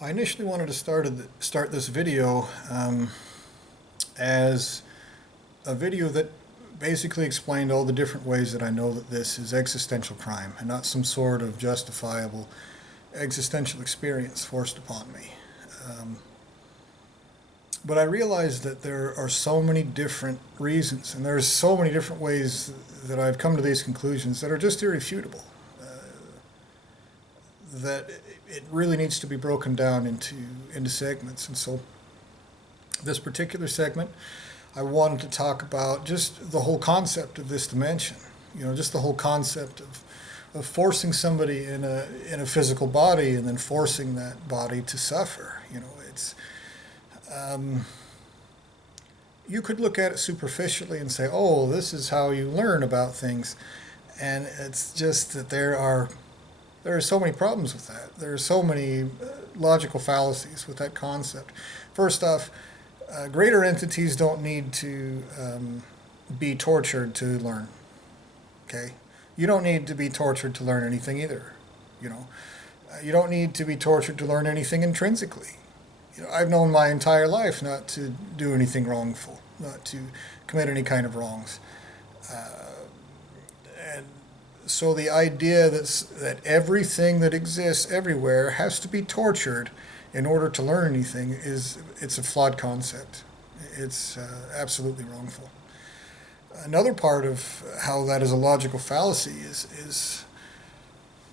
I initially wanted to start this video as a video that basically explained all the different ways that I know that this is existential crime and not some sort of justifiable existential experience forced upon me. Um, but I realized that there are so many different reasons and there's so many different ways that I've come to these conclusions that are just irrefutable. That it really needs to be broken down into segments. And so this particular segment, I wanted to talk about just the whole concept of this dimension. You know, just the whole concept of forcing somebody in a physical body and then forcing that body to suffer. You know, it's you could look at it superficially and say, "Oh, this is how you learn about things," and it's just that there are so many problems with that. There are so many logical fallacies with that concept. First off, greater entities don't need to be tortured to learn. Okay, you don't need to be tortured to learn anything either. You know, you don't need to be tortured to learn anything intrinsically. You know, I've known my entire life not to do anything wrongful, not to commit any kind of wrongs. And so the idea that everything that exists everywhere has to be tortured in order to learn anything it's a flawed concept. It's absolutely wrongful. Another part of how that is a logical fallacy is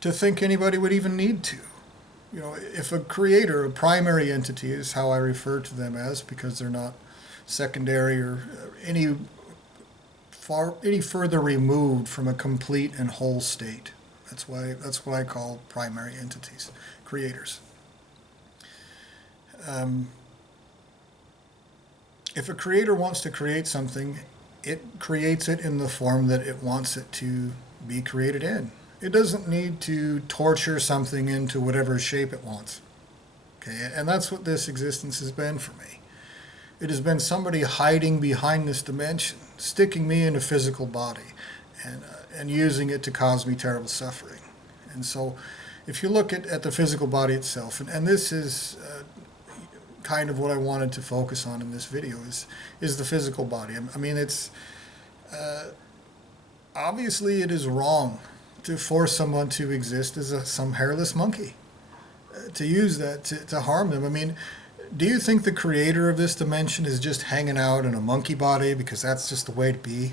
to think anybody would even need to. You know, if a creator, a primary entity is how I refer to them as because they're not secondary or any further removed from a complete and whole state. That's what I call primary entities, creators. Um, if a creator wants to create something, it creates it in the form that it wants it to be created in. It doesn't need to torture something into whatever shape it wants. Okay, and that's what this existence has been for me. It has been somebody hiding behind this dimension, sticking me in a physical body, and using it to cause me terrible suffering. And so, if you look at the physical body itself, and this is kind of what I wanted to focus on in this video is the physical body. I mean, it's obviously it is wrong to force someone to exist as some hairless monkey, to use that to harm them. I mean, do you think the creator of this dimension is just hanging out in a monkey body because that's just the way to be?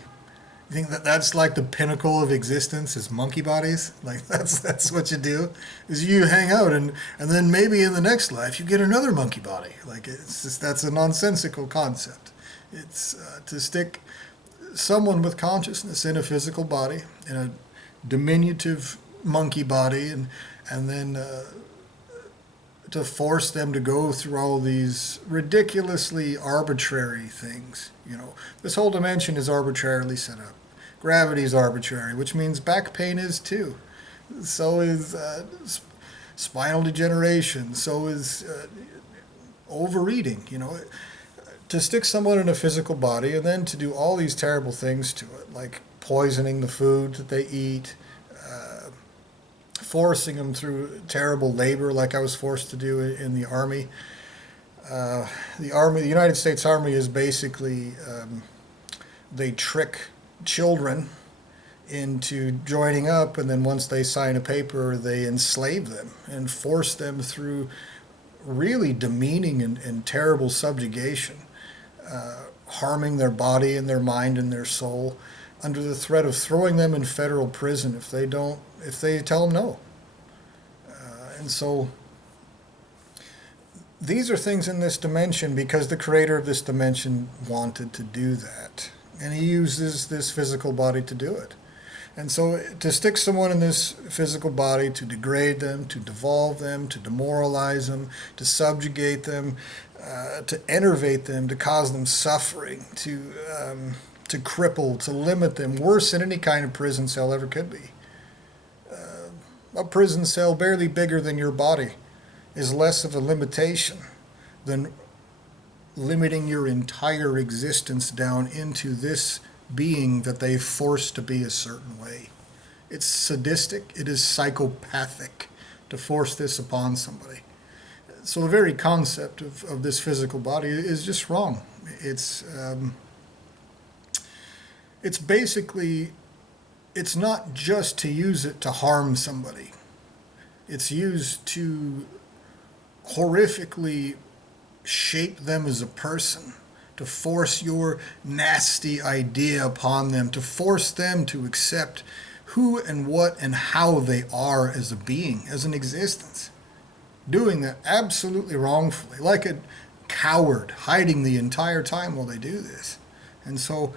You think that that's like the pinnacle of existence is monkey bodies? Like that's what you do, is you hang out and then maybe in the next life you get another monkey body. Like it's just that's a nonsensical concept. It's to stick someone with consciousness in a physical body, in a diminutive monkey body, and then to force them to go through all these ridiculously arbitrary things. You know, this whole dimension is arbitrarily set up. Gravity is arbitrary, which means back pain is too. So is spinal degeneration. So is overeating. You know, to stick someone in a physical body and then to do all these terrible things to it, like poisoning the food that they eat, forcing them through terrible labor like I was forced to do in the Army. The United States Army is basically, they trick children into joining up, and then once they sign a paper, they enslave them and force them through really demeaning and terrible subjugation, harming their body and their mind and their soul, under the threat of throwing them in federal prison if they tell them no. And so these are things in this dimension because the creator of this dimension wanted to do that. And he uses this physical body to do it. And so to stick someone in this physical body, to degrade them, to devolve them, to demoralize them, to subjugate them, to enervate them, to cause them suffering, to cripple, to limit them, worse than any kind of prison cell ever could be. A prison cell barely bigger than your body is less of a limitation than limiting your entire existence down into this being that they forced to be a certain way. It's sadistic, it is psychopathic to force this upon somebody. So the very concept of this physical body is just wrong. It's basically, it's not just to use it to harm somebody. It's used to horrifically shape them as a person, to force your nasty idea upon them, to force them to accept who and what and how they are as a being, as an existence. Doing that absolutely wrongfully, like a coward, hiding the entire time while they do this. And so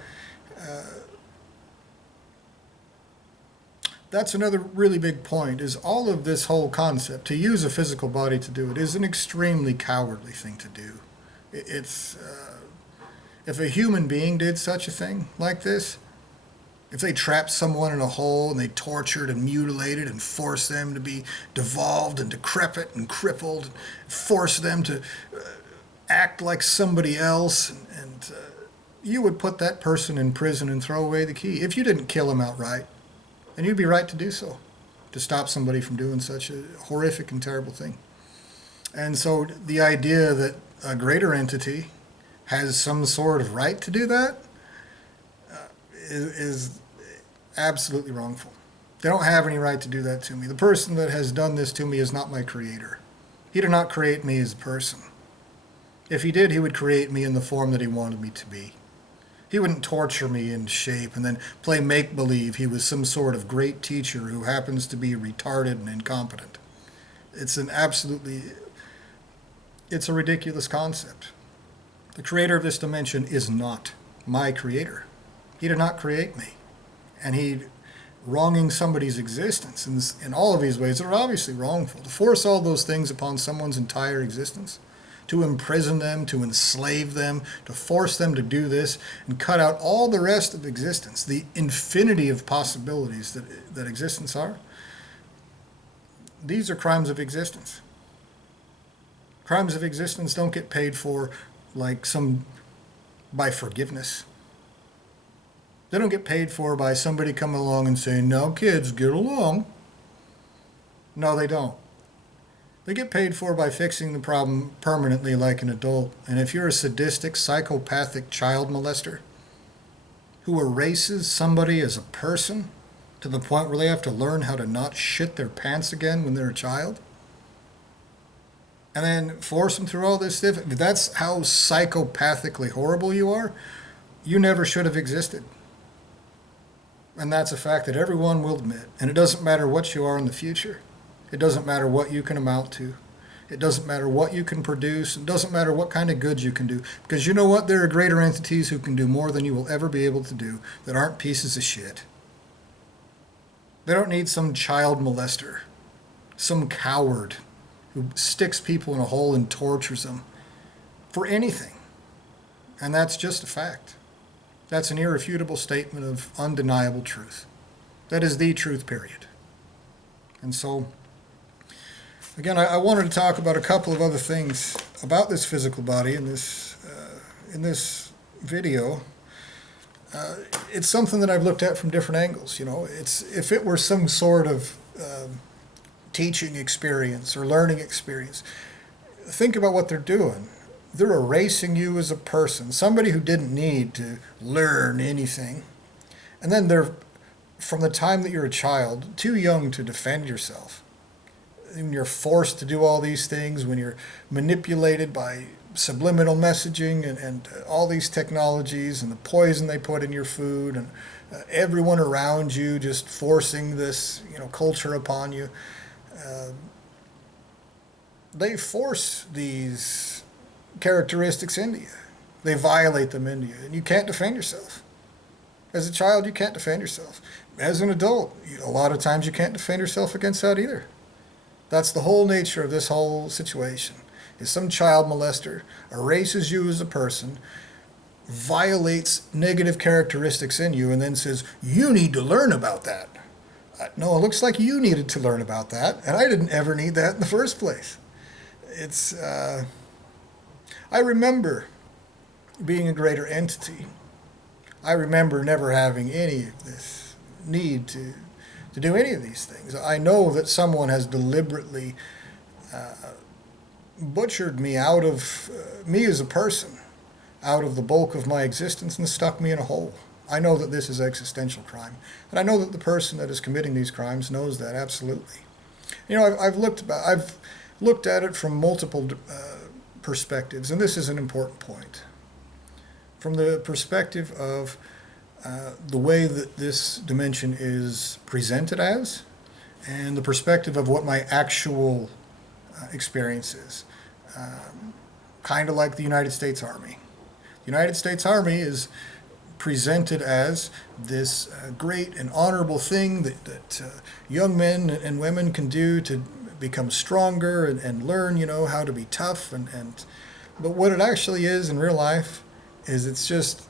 that's another really big point, is all of this whole concept, to use a physical body to do it, is an extremely cowardly thing to do. It's if a human being did such a thing like this, if they trapped someone in a hole and they tortured and mutilated and forced them to be devolved and decrepit and crippled, forced them to act like somebody else, and you would put that person in prison and throw away the key if you didn't kill him outright. And you'd be right to do so, to stop somebody from doing such a horrific and terrible thing. And so the idea that a greater entity has some sort of right to do that is absolutely wrongful. They don't have any right to do that to me. The person that has done this to me is not my creator. He did not create me as a person. If he did, he would create me in the form that he wanted me to be. He wouldn't torture me into shape and then play make-believe he was some sort of great teacher who happens to be retarded and incompetent. It's a ridiculous concept. The creator of this dimension is not my creator. He did not create me. And he wronging somebody's existence in all of these ways that are obviously wrongful. To force all those things upon someone's entire existence, to imprison them, to enslave them, to force them to do this, and cut out all the rest of existence, the infinity of possibilities that existence are. These are crimes of existence. Crimes of existence don't get paid for by forgiveness. They don't get paid for by somebody coming along and saying, "Now kids, get along." No, they don't. They get paid for by fixing the problem permanently like an adult. And if you're a sadistic, psychopathic child molester who erases somebody as a person to the point where they have to learn how to not shit their pants again when they're a child, and then force them through all this stuff, if that's how psychopathically horrible you are, you never should have existed. And that's a fact that everyone will admit. And it doesn't matter what you are in the future. It doesn't matter what you can amount to. It doesn't matter what you can produce. It doesn't matter what kind of goods you can do. Because you know what? There are greater entities who can do more than you will ever be able to do that aren't pieces of shit. They don't need some child molester, some coward who sticks people in a hole and tortures them for anything. And that's just a fact. That's an irrefutable statement of undeniable truth. That is the truth, period. And so, again, I wanted to talk about a couple of other things about this physical body in this video. It's something that I've looked at from different angles. It's if it were some sort of teaching experience or learning experience, think about what they're doing. They're erasing you as a person, somebody who didn't need to learn anything. And then they're, from the time that you're a child, too young to defend yourself. When you're forced to do all these things, when you're manipulated by subliminal messaging and all these technologies and the poison they put in your food and everyone around you just forcing this culture upon you, they force these characteristics into you. They violate them into you, and you can't defend yourself. As a child, you can't defend yourself. As an adult, a lot of times you can't defend yourself against that either. That's the whole nature of this whole situation. Is some child molester erases you as a person, violates negative characteristics in you, and then says, "You need to learn about that." No, it looks like you needed to learn about that, and I didn't ever need that in the first place. I remember being a greater entity. I remember never having any of this need to do any of these things. I know that someone has deliberately butchered me out of me as a person, out of the bulk of my existence, and stuck me in a hole. I know that this is existential crime, and I know that the person that is committing these crimes knows that absolutely. I've looked at it from multiple perspectives, and this is an important point. From the perspective of the way that this dimension is presented as, and the perspective of what my actual experience is. Kind of like the United States Army. The United States Army is presented as this great and honorable thing that young men and women can do to become stronger and learn, how to be tough. But what it actually is in real life is it's just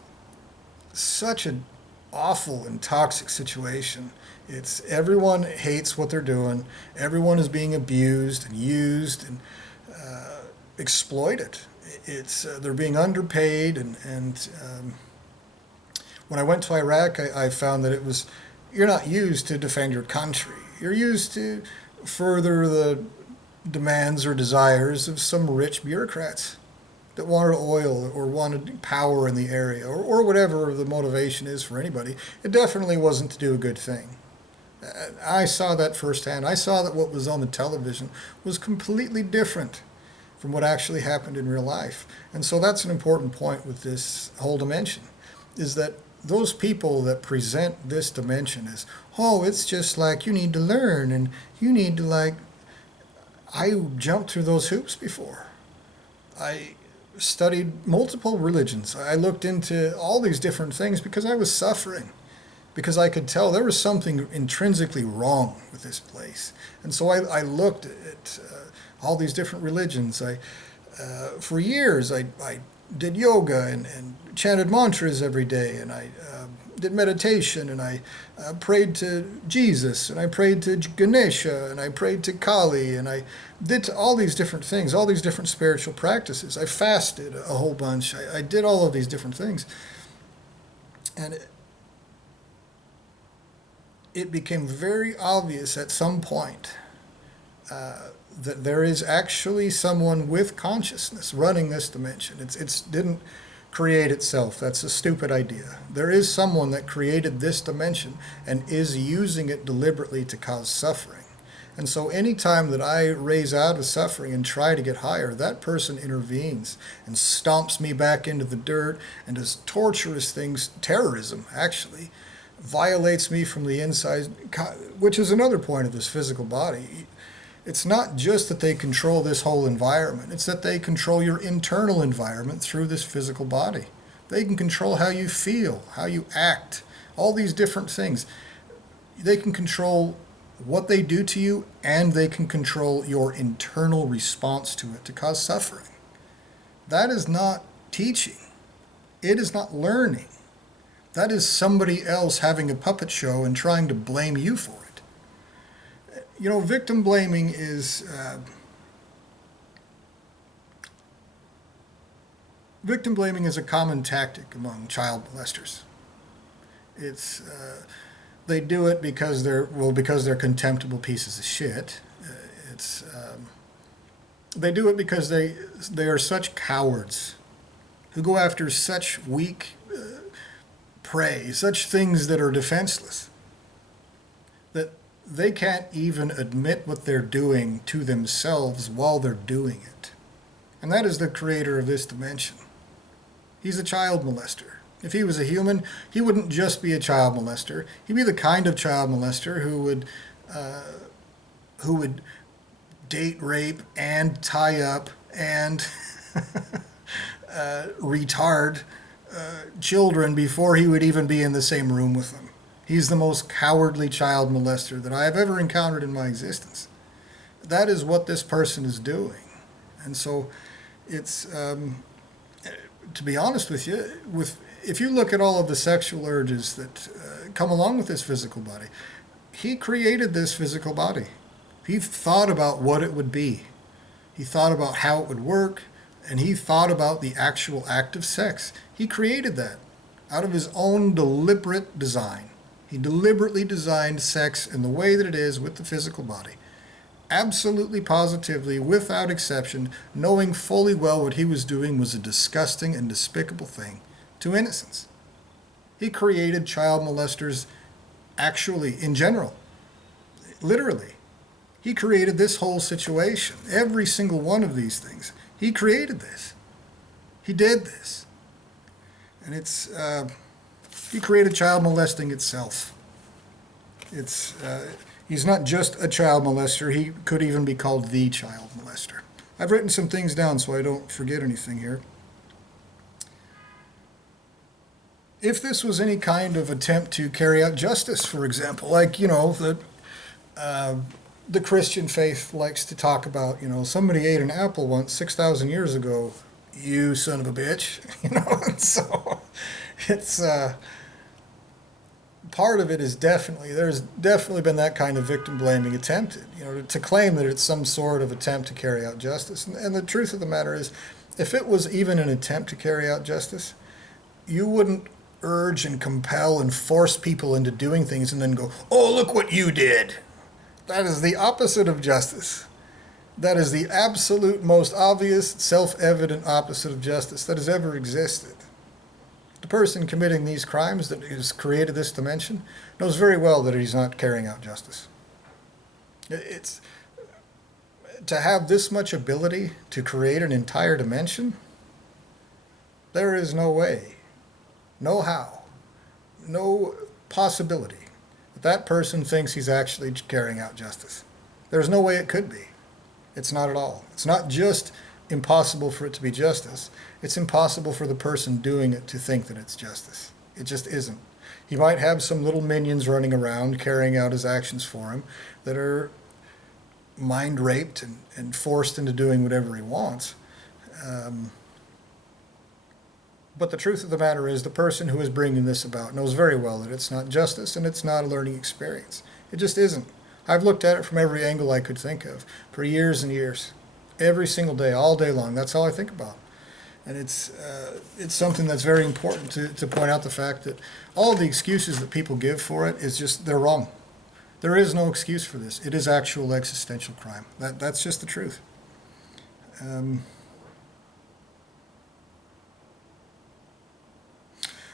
such an awful and toxic situation. It's everyone hates what they're doing. Everyone is being abused and used and exploited. It's they're being underpaid and when I went to Iraq, I found that you're not used to defend your country. You're used to further the demands or desires of some rich bureaucrats that wanted oil or wanted power in the area or whatever the motivation is for anybody. It definitely wasn't to do a good thing. I saw that firsthand. I saw that what was on the television was completely different from what actually happened in real life. And so that's an important point with this whole dimension, is that those people that present this dimension as, oh, it's just like you need to learn and you need to I jumped through those hoops before. I studied multiple religions. I looked into all these different things because I was suffering, because I could tell there was something intrinsically wrong with this place. And so I looked at all these different religions. For years, I did yoga and chanted mantras every day, and I did meditation, and I prayed to Jesus, and I prayed to Ganesha, and I prayed to Kali, and I did all these different things, all these different spiritual practices. I fasted a whole bunch. I did all of these different things. And it became very obvious at some point that there is actually someone with consciousness running this dimension. It didn't create itself. That's a stupid idea. There is someone that created this dimension and is using it deliberately to cause suffering. And so anytime that I raise out of suffering and try to get higher, that person intervenes and stomps me back into the dirt and does torturous things, terrorism actually, violates me from the inside, which is another point of this physical body. It's not just that they control this whole environment, it's that they control your internal environment through this physical body. They can control how you feel, how you act, all these different things. They can control what they do to you, and they can control your internal response to it to cause suffering. That is not teaching. It is not learning. That is somebody else having a puppet show and trying to blame you for it. Victim blaming is a common tactic among child molesters. It's they do it because they're contemptible pieces of shit. They do it because they are such cowards who go after such weak prey, such things that are defenseless, that they can't even admit what they're doing to themselves while they're doing it. And that is the creator of this dimension. He's a child molester. If he was a human, he wouldn't just be a child molester. He'd be the kind of child molester who would date rape and tie up and retard children before he would even be in the same room with them. He's the most cowardly child molester that I have ever encountered in my existence. That is what this person is doing. And so it's, to be honest with you, if you look at all of the sexual urges that come along with this physical body, he created this physical body. He thought about what it would be. He thought about how it would work, and he thought about the actual act of sex. He created that out of his own deliberate design. He deliberately designed sex in the way that it is with the physical body. absolutely positively, without exception, knowing fully well what he was doing was a disgusting and despicable thing to innocents. He created child molesters actually, in general, literally. He created this whole situation, every single one of these things. He created this. He did this. And he created child molesting itself. He's not just a child molester, he could even be called the child molester. I've written some things down so I don't forget anything here. If this was any kind of attempt to carry out justice, for example, like, the Christian faith likes to talk about, somebody ate an apple once 6,000 years ago, you son of a bitch, and so it's, part of it is there's definitely been that kind of victim blaming attempted, to claim that it's some sort of attempt to carry out justice. And the truth of the matter is, if it was even an attempt to carry out justice, you wouldn't urge and compel and force people into doing things and then go, oh, look what you did. That is the opposite of justice. That is the absolute most obvious, self-evident opposite of justice that has ever existed. The person committing these crimes that has created this dimension knows very well that he's not carrying out justice. It's to have this much ability to create an entire dimension, there is no way, no how, no possibility that person thinks he's actually carrying out justice. There's no way it could be. It's not at all. It's not just impossible for it to be justice. It's impossible for the person doing it to think that it's justice. It just isn't. He might have some little minions running around carrying out his actions for him that are mind raped and forced into doing whatever he wants. But the truth of the matter is, the person who is bringing this about knows very well that it's not justice and it's not a learning experience. It just isn't. I've looked at it from every angle I could think of for years and years. Every single day, all day long. That's all I think about. And it's something that's very important to point out the fact that all the excuses that people give for it is just, they're wrong. There is no excuse for this. It is actual existential crime. That's just the truth.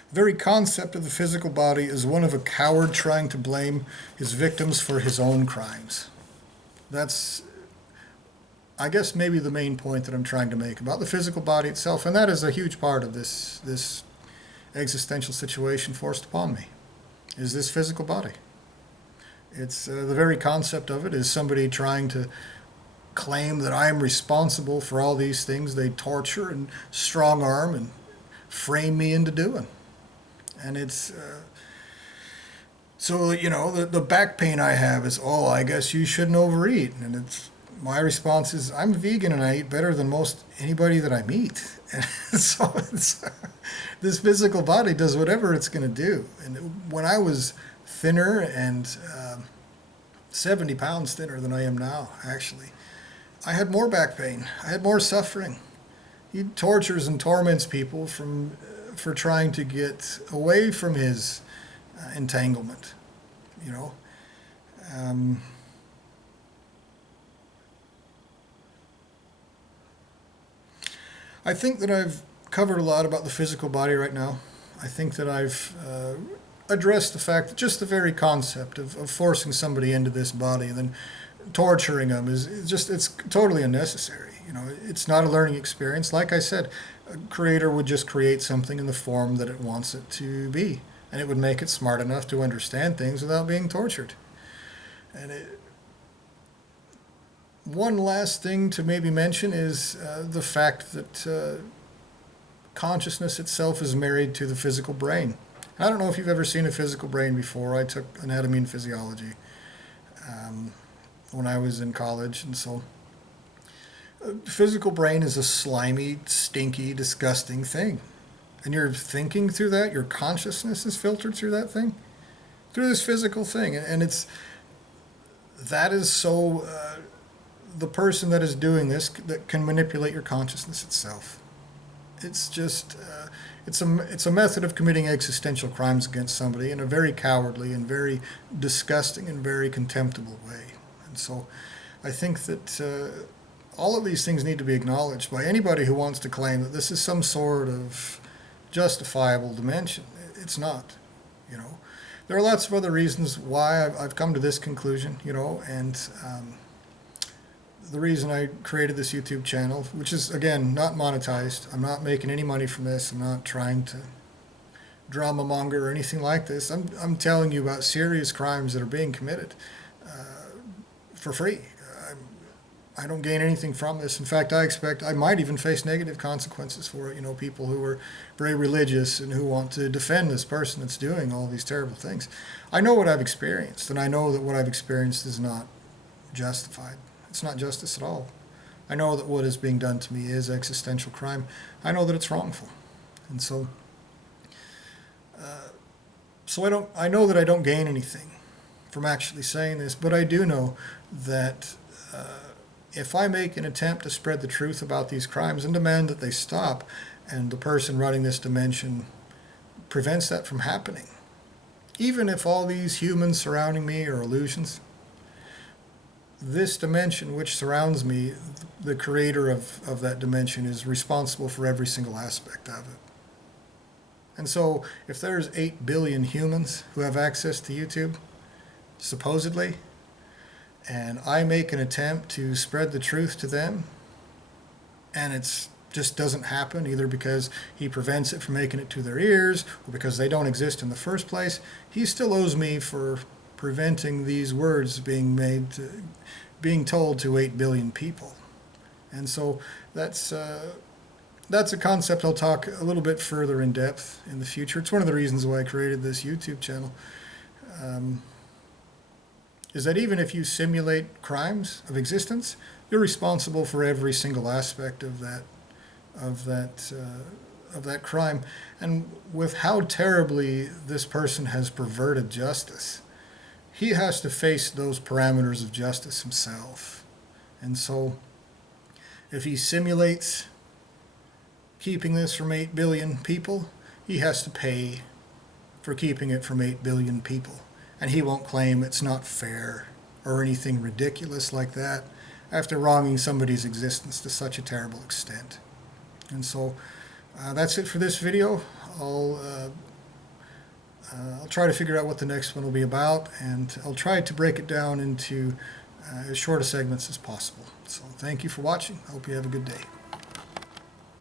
The very concept of the physical body is one of a coward trying to blame his victims for his own crimes. That's, I guess, maybe the main point that I'm trying to make about the physical body itself, and that is a huge part of this existential situation forced upon me, is this physical body. It's the very concept of it is somebody trying to claim that I am responsible for all these things they torture and strong arm and frame me into doing. And it's, so, the back pain I have is, oh, I guess you shouldn't overeat. And my response is, I'm vegan and I eat better than most anybody that I meet. And so this physical body does whatever it's going to do. And when I was thinner and 70 pounds thinner than I am now, actually, I had more back pain. I had more suffering. He tortures and torments people for trying to get away from his entanglement, I think that I've covered a lot about the physical body right now. I think that I've addressed the fact that just the very concept of forcing somebody into this body and then torturing them it's totally unnecessary. It's not a learning experience. Like I said, a creator would just create something in the form that it wants it to be, and it would make it smart enough to understand things without being tortured. And one last thing to maybe mention is the fact that consciousness itself is married to the physical brain. I don't know if you've ever seen a physical brain before. I took anatomy and physiology when I was in college, and so physical brain is a slimy, stinky, disgusting thing. And you're thinking through that, your consciousness is filtered through that thing, through this physical thing. And that is so, the person that is doing this that can manipulate your consciousness itself. It's just, it's a method of committing existential crimes against somebody in a very cowardly and very disgusting and very contemptible way. And so I think that all of these things need to be acknowledged by anybody who wants to claim that this is some sort of justifiable dimension. It's not, you know. There are lots of other reasons why I've come to this conclusion, you know, and the reason I created this YouTube channel, which is, again, not monetized. I'm not making any money from this. I'm not trying to drama monger or anything like this. I'm telling you about serious crimes that are being committed for free. I don't gain anything from this. In fact, I expect I might even face negative consequences for it. You know, people who are very religious and who want to defend this person that's doing all these terrible things. I know what I've experienced, and I know that what I've experienced is not justified. It's not justice at all. I know that what is being done to me is existential crime. I know that it's wrongful. And so I know that I don't gain anything from actually saying this, but I do know that if I make an attempt to spread the truth about these crimes and demand that they stop, and the person running this dimension prevents that from happening, even if all these humans surrounding me are illusions, this dimension which surrounds me, the creator of that dimension, is responsible for every single aspect of it. And so if there's 8 billion humans who have access to YouTube, supposedly, and I make an attempt to spread the truth to them, and it's just doesn't happen, either because he prevents it from making it to their ears or because they don't exist in the first place, he still owes me for preventing these words being told to 8 billion people. And so that's a concept I'll talk a little bit further in depth in the future. It's one of the reasons why I created this YouTube channel. Is that even if you simulate crimes of existence, you're responsible for every single aspect of that crime. And with how terribly this person has perverted justice, he has to face those parameters of justice himself. And so if he simulates keeping this from 8 billion people, he has to pay for keeping it from 8 billion people. And he won't claim it's not fair or anything ridiculous like that after wronging somebody's existence to such a terrible extent. And so that's it for this video. I'll try to figure out what the next one will be about, and I'll try to break it down into as short a segments as possible. So thank you for watching. I hope you have a good day.